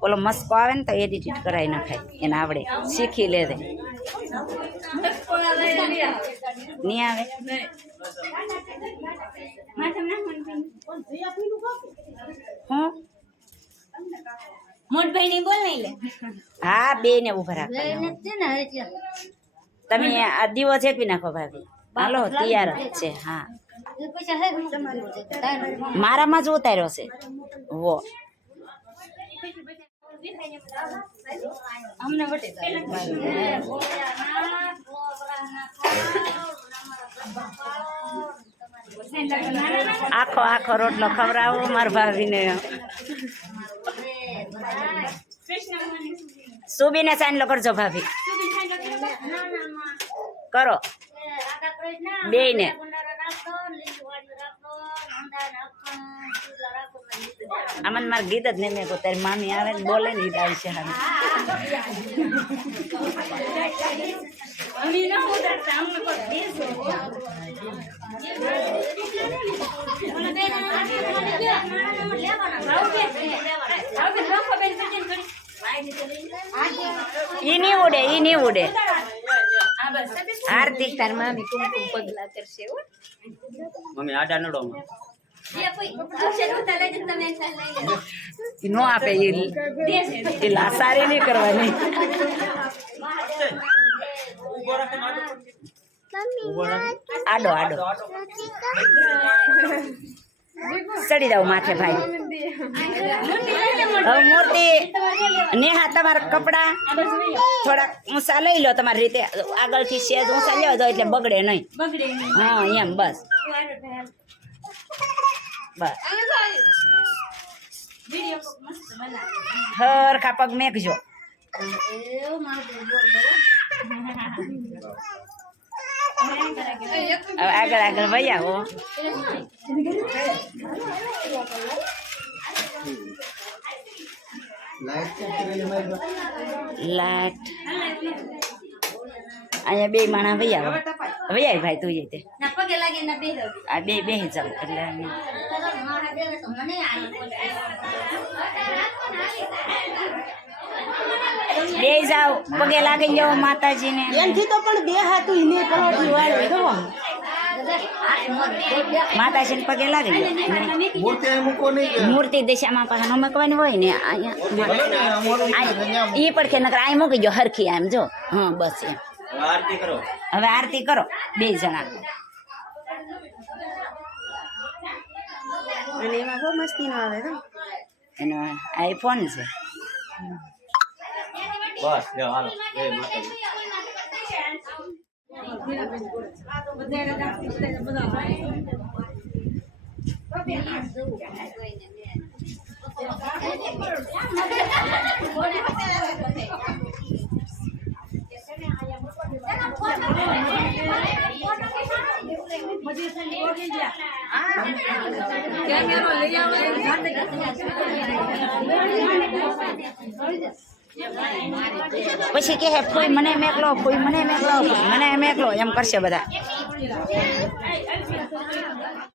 ઓલો મસ્કો આવે ને તો એડિટ કરાવી નખાય એને આવડે શીખી લે દે નહીં આવે હું મોટભાઈ ની બોલ નહીં લે હા બે ને ઉભા રાખો તમે આ દીવો ચેકવી નાખો ભાભી હાલો તૈયાર જ છે હા મારામાં જ ઉતાર્યો છે વો અમને વટે આખો આખો રોટલો ખવડાવો મારા ભાભીને સુબીને સાંજલો કરજો ભાભી કરો બેયને આમાં મારે ગીત જ નહીં મેં કહું તારી મામી આવે ને બોલે ને ગીત આવી છે ઈ નહીં ઉડે ઈ નહીં ઉડે હાર્દિક તાર મામી કુમકુમ પગલા કરશે મમ્મી આડા નડો નો આપે એ લાસારી નહીં કરવાની આડો આડો ચડી જાવ માથે ભાઈ હવે મૂર્તિ નેહા તમારા કપડા થોડાક ઊંચા લઈ લો તમારી રીતે આગળથી સેજ ઊંચા લેવા દો એટલે બગડે નહીં હા એમ બસ બસ હરખા પગ મેકજો આગળ આગળ ભાઈ આવો લાઈટ અહીંયા બે માણા ભાઈ આવો ભાઈ ભાઈ તું તે આ બે બે જાવ એટલે બે જાવ પગે લાગી જાવ માતાજીને એનથી તો પણ બે હાથ ઈને કરોટી વાળે તો માતાજીને પગે લાગી જાવ મૂર્તિ દિશામાં પાછા મૂકવાની હોય ને અહીંયા ઈ પડખે નકર અહીં મૂકી જો હરખી એમ જો હા બસ એમ હવે આરતી કરો બે જણા અને એમાં બહુ મસ્તી નો આવે તો એનો આઈફોન છે બસ જો હાલો જય માતાજી પછી કે ફૂઈ મને મેકલો ફૂઈ મને મેકલો મને મેકલો એમ કરશે બધા